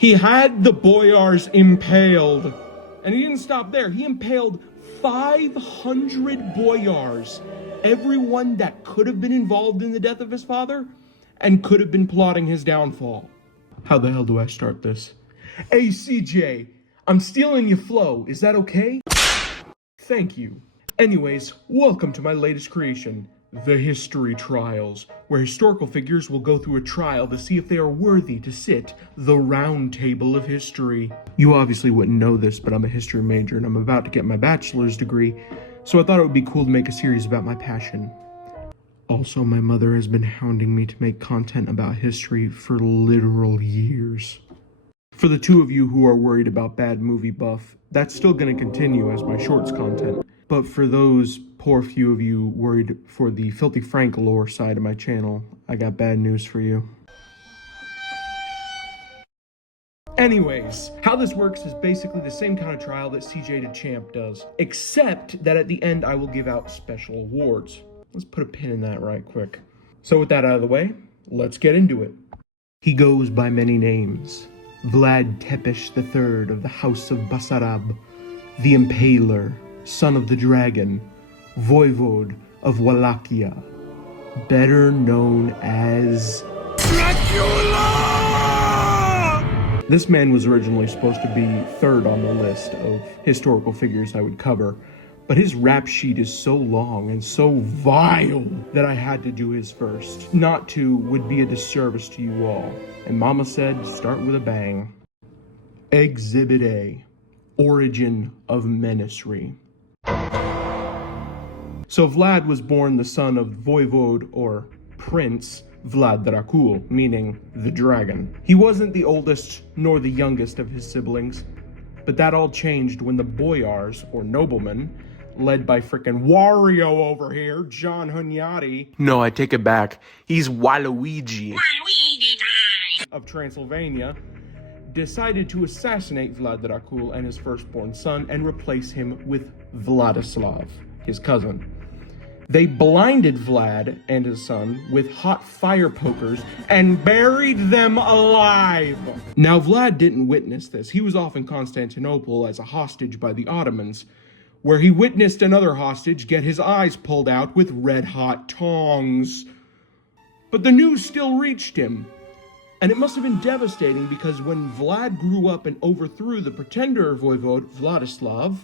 He had the boyars impaled. And he didn't stop there. He impaled 500 boyars. Everyone that could have been involved in the death of his father and could have been plotting his downfall. How the hell do I start this? Hey, CJ, I'm stealing your flow. Is that okay? Thank you. Anyways, welcome to my latest creation, the History Trials, where historical figures will go through a trial to see if they are worthy to sit the round table of history. You obviously wouldn't know this, but I'm a history major and I'm about to get my bachelor's degree, so I thought it would be cool to make a series about my passion. Also, my mother has been hounding me to make content about history for literal years. For the two of you who are worried about bad movie buff, that's still going to continue as my shorts content. But for those poor few of you worried for the Filthy Frank lore side of my channel, I got bad news for you. Anyways, how this works is basically the same kind of trial that CJ the Champ does, except that at the end I will give out special awards. Let's put a pin in that right quick. So with that out of the way, let's get into it. He goes by many names. Vlad Tepesh III of the House of Basarab, the Impaler, son of the dragon, voivode of Wallachia, better known as Dracula! This man was originally supposed to be third on the list of historical figures I would cover, but his rap sheet is so long and so vile that I had to do his first. Not to would be a disservice to you all, and Mama said start with a bang. Exhibit A, Origin of Ministry. So Vlad was born the son of Voivode, or Prince, Vlad Dracul, meaning the dragon. He wasn't the oldest nor the youngest of his siblings, but that all changed when the boyars, or noblemen, led by frickin' Wario over here, John Hunyadi. No, I take it back. He's Waluigi. Of Transylvania, decided to assassinate Vlad Dracul and his firstborn son and replace him with Vladislav, his cousin. They blinded Vlad and his son with hot fire pokers and buried them alive. Now Vlad didn't witness this. He was off in Constantinople as a hostage by the Ottomans, where he witnessed another hostage get his eyes pulled out with red-hot tongs. But the news still reached him. And it must have been devastating because when Vlad grew up and overthrew the pretender voivode, Vladislav,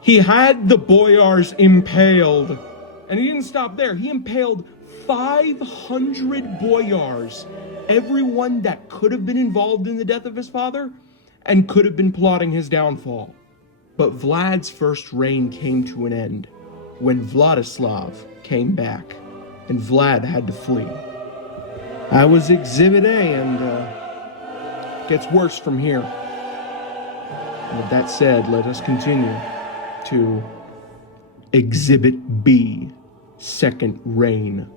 he had the boyars impaled. And he didn't stop there. He impaled 500 boyars, everyone that could have been involved in the death of his father and could have been plotting his downfall. But Vlad's first reign came to an end when Vladislav came back and Vlad had to flee. I was Exhibit A, and it gets worse from here. With that said, let us continue to Exhibit B, Second Reign.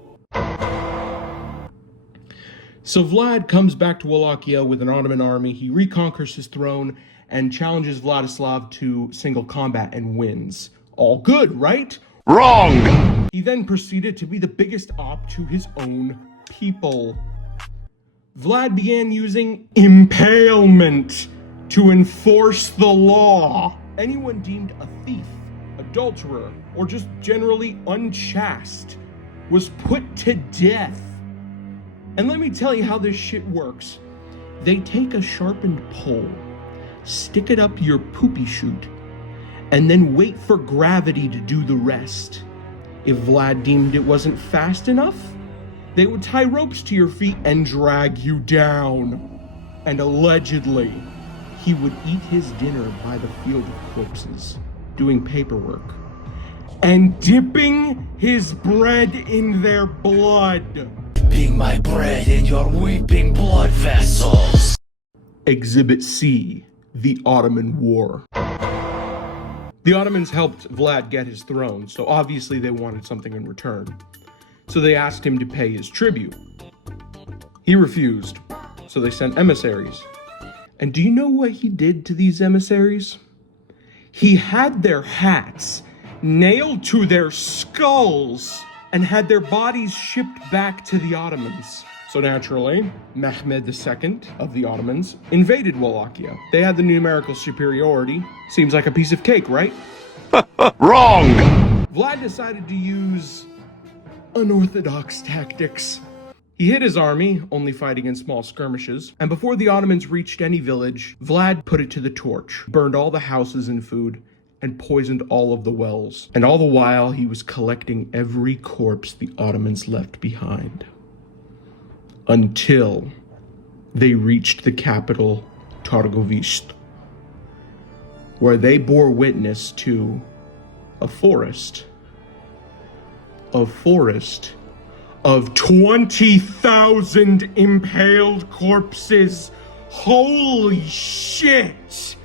So Vlad comes back to Wallachia with an Ottoman army. He reconquers his throne and challenges Vladislav to single combat and wins. All good, right? Wrong! He then proceeded to be the biggest op to his own people. Vlad began using impalement to enforce the law. Anyone deemed a thief, adulterer, or just generally unchaste was put to death. And let me tell you how this shit works. They take a sharpened pole, stick it up your poopy chute, and then wait for gravity to do the rest. If Vlad deemed it wasn't fast enough, they would tie ropes to your feet and drag you down. And allegedly, he would eat his dinner by the field of corpses, doing paperwork, and dipping his bread in their blood. Dipping my bread in your weeping blood vessels. Exhibit C, the Ottoman War. The Ottomans helped Vlad get his throne, so obviously they wanted something in return. So they asked him to pay his tribute. He refused, so they sent emissaries. And do you know what he did to these emissaries? He had their hats nailed to their skulls and had their bodies shipped back to the Ottomans. So naturally, Mehmed II of the Ottomans invaded Wallachia. They had the numerical superiority. Seems like a piece of cake, right? Wrong! Vlad decided to use unorthodox tactics. He hid his army, only fighting in small skirmishes, and before the Ottomans reached any village, Vlad put it to the torch, burned all the houses and food, and poisoned all of the wells. And all the while, he was collecting every corpse the Ottomans left behind. Until they reached the capital, Targovist, where they bore witness to a forest of 20,000 impaled corpses. Holy shit!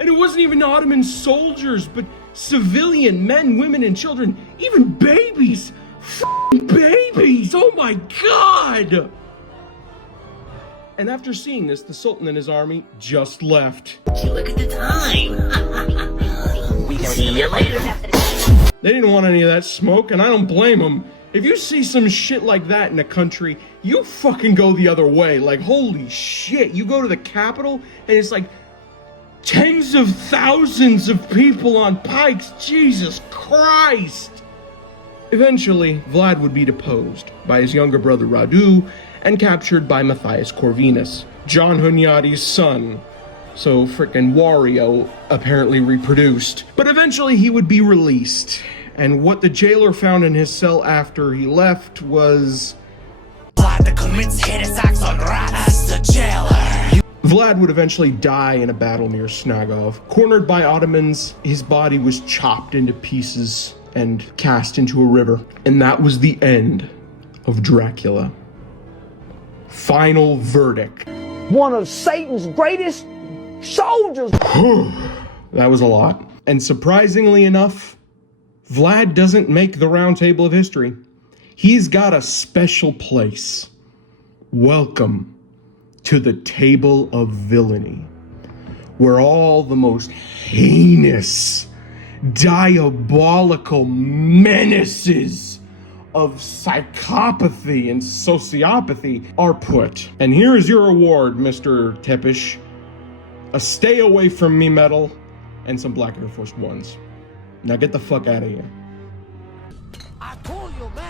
And it wasn't even Ottoman soldiers, but civilian men, women, and children, even babies. F***ing babies! Oh my god! And after seeing this, the Sultan and his army just left. Look at the time. We can see you later. They didn't want any of that smoke, and I don't blame them. If you see some shit like that in a country, you fucking go the other way. Like, holy shit. You go to the capital, and it's like tens of thousands of people on pikes. Jesus Christ. Eventually, Vlad would be deposed by his younger brother Radu and captured by Matthias Corvinus, John Hunyadi's son. So frickin' Wario apparently reproduced. But eventually he would be released. And what the jailer found in his cell after he left was Vlad commits hastags on rat as the jailer. Vlad would eventually die in a battle near Snagov. Cornered by Ottomans, his body was chopped into pieces and cast into a river. And that was the end of Dracula. Final verdict. One of Satan's greatest soldiers. That was a lot. And surprisingly enough, Vlad doesn't make the round table of history. He's got a special place. Welcome to the table of villainy, where all the most heinous, diabolical menaces of psychopathy and sociopathy are put. And here is your award, Mr. Tepish. A stay away from me medal and some Black Air Force Ones. Now get the fuck out of here. I told you, man.